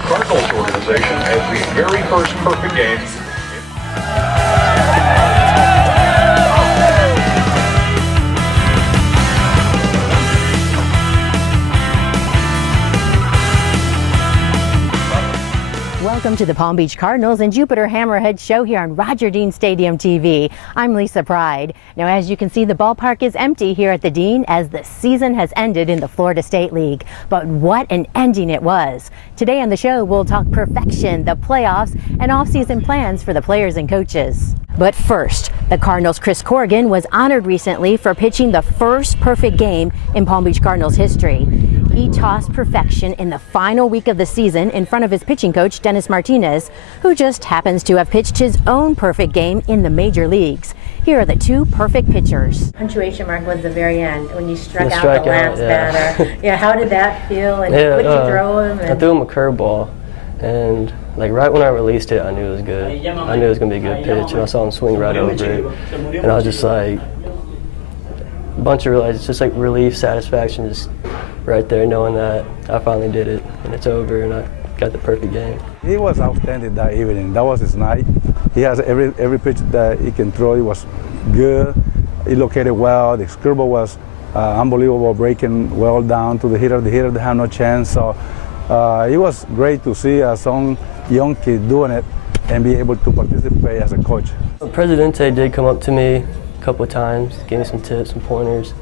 Cardinals organization has the very first perfect game. Welcome to the Palm Beach Cardinals and Jupiter Hammerheads show here on Roger Dean Stadium TV. I'm Lisa Pride. Now, as you can see, the ballpark is empty here at the Dean as the season has ended in the Florida State League. But what an ending it was. Today on the show, we'll talk perfection, the playoffs, and off-season plans for the players and coaches. But first, the Cardinals' Chris Corrigan was honored recently for pitching the first perfect game in Palm Beach Cardinals history. He tossed perfection in the final week of the season in front of his pitching coach, Dennis Martinez, who just happens to have pitched his own perfect game in the major leagues. Here are the two perfect pitchers. Punctuation mark was the very end when you struck out the last batter. Yeah, how did that feel? And what did you throw him? I threw him a curveball, and like right when I released it, I knew it was good. I knew it was going to be a good pitch, and I saw him swing right over it. And I was just like, it's just like relief, satisfaction, just right there, knowing that I finally did it, and it's over, and I got the perfect game. He was outstanding that evening. That was his night. He has every pitch that he can throw. It was good. He located well. The curveball was unbelievable, breaking well down to the hitter. The hitter had no chance. So it was great to see some young kid doing it and be able to participate as a coach. Presidente did come up to me a couple of times, gave me some tips, some pointers.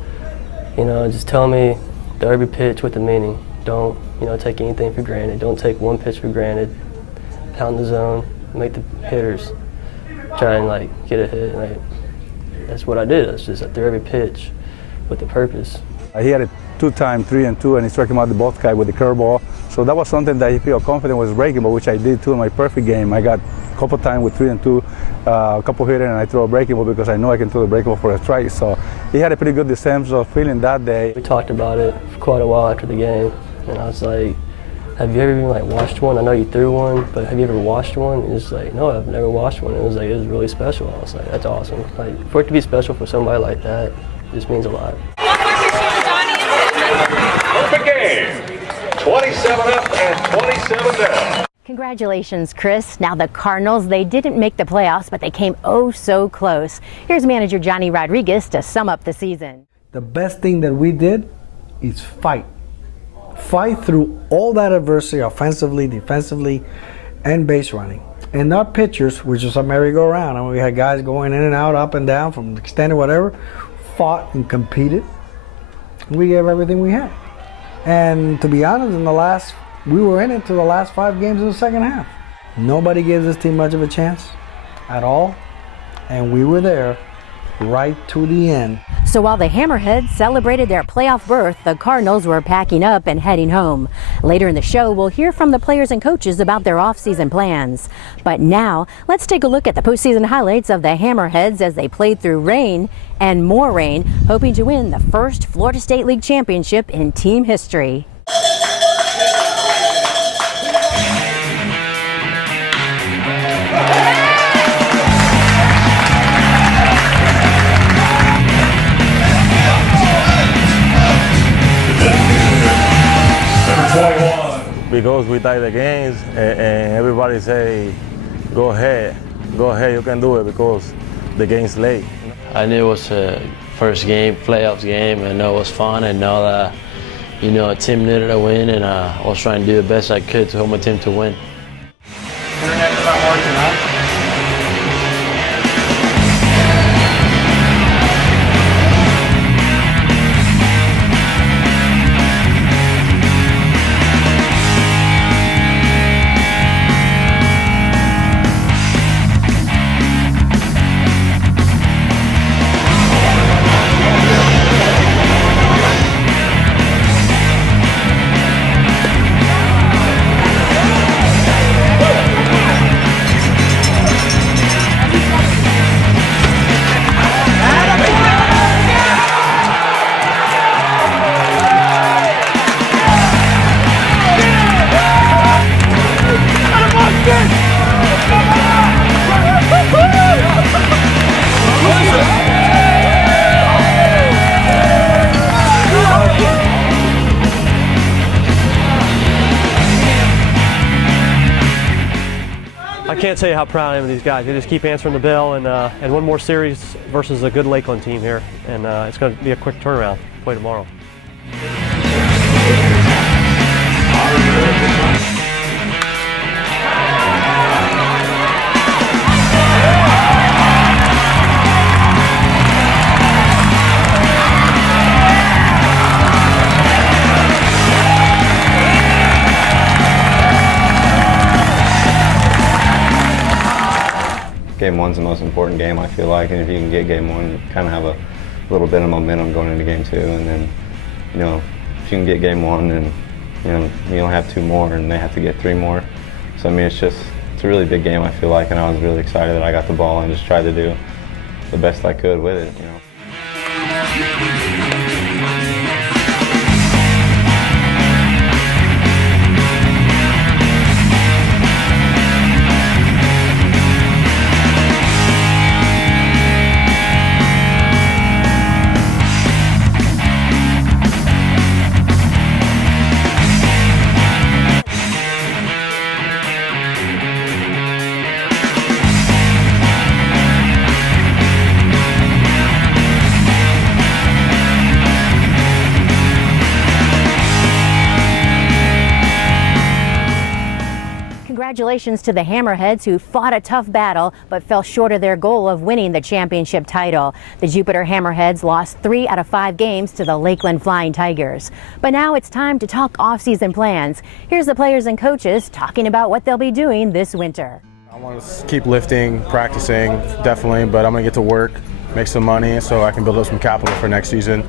You know, just tell me that every pitch with a meaning. Don't, take anything for granted. Don't take one pitch for granted. Pound the zone, make the hitters try and get a hit. That's what I did. I threw every pitch with a purpose. He had a two-time 3-2, and he struck him out the both guy with the curveball. So that was something that he felt confident was breakable, which I did too in my perfect game. I got a couple times with 3-2, a couple hitter, and I throw a breakable because I know I can throw the breakable for a strike. So he had a pretty good sense of feeling that day. We talked about it for quite a while after the game, and I was like, have you ever even washed one? I know you threw one, but have you ever washed one? And it's like, no, I've never washed one. It was really special. I was like, that's awesome. For it to be special for somebody like that, it just means a lot. Perfect game. 27 up and 27 down. Congratulations, Chris. Now the Cardinals, they didn't make the playoffs, but they came oh so close. Here's manager Johnny Rodriguez to sum up the season. The best thing that we did is fight. Fight through all that adversity, offensively, defensively, and base running. And our pitchers, which was a merry-go-round, and we had guys going in and out, up and down, from extended whatever, fought and competed. We gave everything we had. And to be honest, we were in it to the last 5 games of the second half. Nobody gave this team much of a chance at all, and we were there right to the end. So while the Hammerheads celebrated their playoff berth, the Cardinals were packing up and heading home. Later in the show, we'll hear from the players and coaches about their off-season plans. But now, let's take a look at the postseason highlights of the Hammerheads as they played through rain and more rain, hoping to win the first Florida State League championship in team history. Because we tie the games and everybody say, go ahead, you can do it because the game's late. I knew it was a first game, playoffs game, and I know it was fun, and know that, a team needed a win, and I was trying to do the best I could to help my team to win. Internet's not working, huh? can't tell you how proud I am of these guys. They just keep answering the bell, and one more series versus a good Lakeland team here, and it's going to be a quick turnaround. Play tomorrow. Game one's the most important game, I feel like, and if you can get game one, you kind of have a little bit of momentum going into game two, and then, you know, if you can get game one, and you don't have two more, and they have to get three more. So I mean, it's a really big game, I feel like, and I was really excited that I got the ball and just tried to do the best I could with it, you know. Congratulations to the Hammerheads, who fought a tough battle but fell short of their goal of winning the championship title. The Jupiter Hammerheads lost 3 out of 5 games to the Lakeland Flying Tigers. But now it's time to talk off-season plans. Here's the players and coaches talking about what they'll be doing this winter. I want to keep lifting, practicing, definitely, but I'm going to get to work, make some money so I can build up some capital for next season,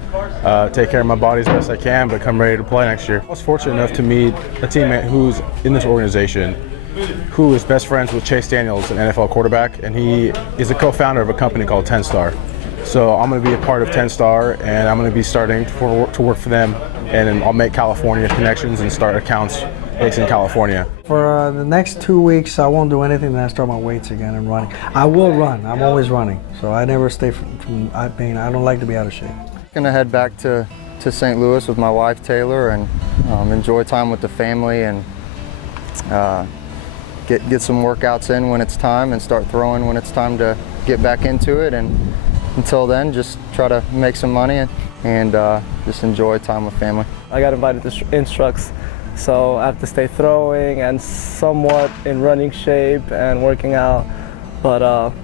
take care of my body as best I can, but come ready to play next year. I was fortunate enough to meet a teammate who's in this organization who is best friends with Chase Daniels, an NFL quarterback, and he is a co-founder of a company called 10 Star. So I'm going to be a part of 10 Star, and I'm going to be starting to work for them, and I'll make California connections and start accounts based in California. For the next 2 weeks, I won't do anything then I start my weights again and running. I will run. I'm always running, so I never stay from being. I don't like to be out of shape. I'm gonna head back to St. Louis with my wife Taylor and enjoy time with the family and get some workouts in when it's time and start throwing when it's time to get back into it. And until then, just try to make some money and just enjoy time with family. I got invited to Instructs, so I have to stay throwing and somewhat in running shape and working out. But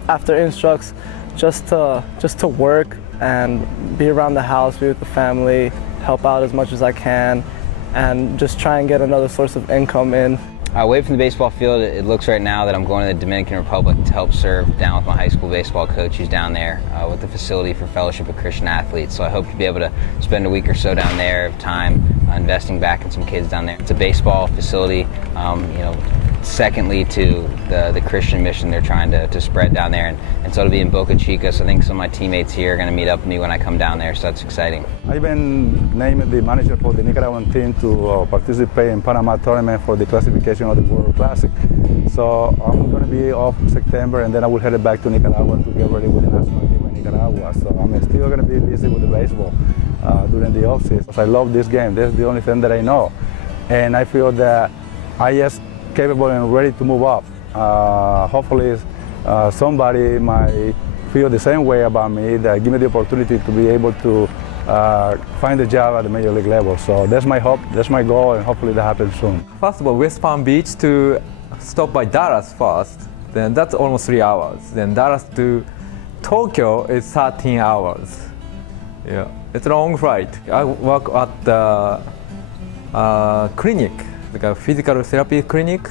after Instructs, just to work and be around the house, be with the family, help out as much as I can, and just try and get another source of income in. Away from the baseball field, it looks right now that I'm going to the Dominican Republic to help serve down with my high school baseball coach who's down there with the facility for Fellowship of Christian Athletes. So I hope to be able to spend a week or so down there of time investing back in some kids down there. It's a baseball facility, secondly to the Christian mission they're trying to spread down there. And so it'll be in Boca Chica, so I think some of my teammates here are going to meet up with me when I come down there, so that's exciting. I've been named the manager for the Nicaraguan team to participate in Panama tournament for the classification of the World Classic. So I'm going to be off in September, and then I will head back to Nicaragua to get ready with the national team in Nicaragua. So I'm still going to be busy with the baseball during the off-season. I love this game. That's the only thing that I know. And I feel that I just capable and ready to move up. Hopefully somebody might feel the same way about me, that give me the opportunity to be able to find a job at the major league level. So that's my hope, that's my goal, and hopefully that happens soon. First of all, West Palm Beach to stop by Dallas first, then that's almost 3 hours. Then Dallas to Tokyo is 13 hours. Yeah, it's a long flight. I work at the clinic, like a physical therapy clinic,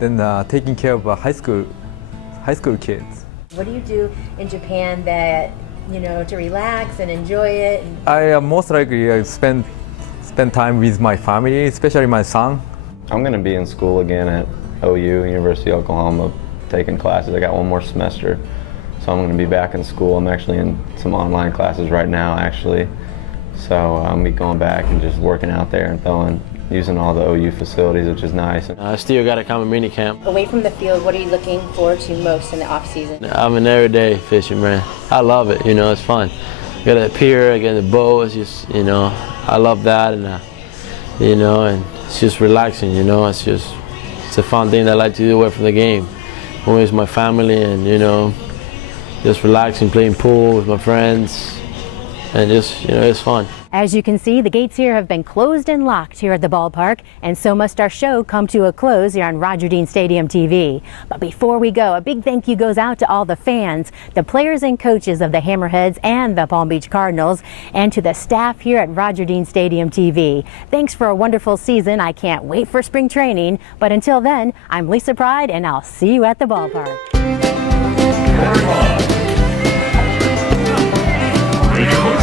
then taking care of high school kids. What do you do in Japan that, to relax and enjoy it? I most likely spend time with my family, especially my son. I'm going to be in school again at OU, University of Oklahoma, taking classes. I got one more semester, so I'm going to be back in school. I'm actually in some online classes right now, actually. So I'm going to be going back and just working out there and using all the OU facilities, which is nice. I still got to come to mini camp. Away from the field, what are you looking forward to most in the off season? I'm an everyday fisherman. I love it, it's fun. You got that pier, again, the boat, it's just, I love that, and and it's just relaxing, it's a fun thing that I like to do away from the game. home is my family, and you know, just relaxing, playing pool with my friends, and just, you know, it's fun. As you can see, the gates here have been closed and locked here at the ballpark, and so must our show come to a close here on Roger Dean Stadium TV. But before we go, a big thank you goes out to all the fans, the players and coaches of the Hammerheads and the Palm Beach Cardinals, and to the staff here at Roger Dean Stadium TV. Thanks for a wonderful season. I can't wait for spring training. But until then, I'm Lisa Pride, and I'll see you at the ballpark. Come on.